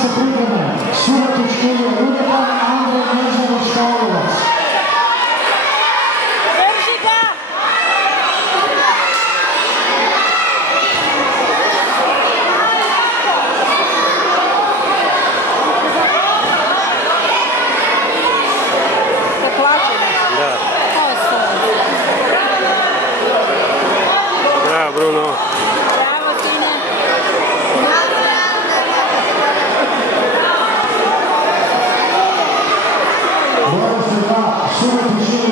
se pripreme. Subotički je Udepan, Andrej Nežević-Karlovac. Drži ga! Se plače? Da. To je sve. Bravo, Bruno. Bravo, sine. Bravo se da, Subotički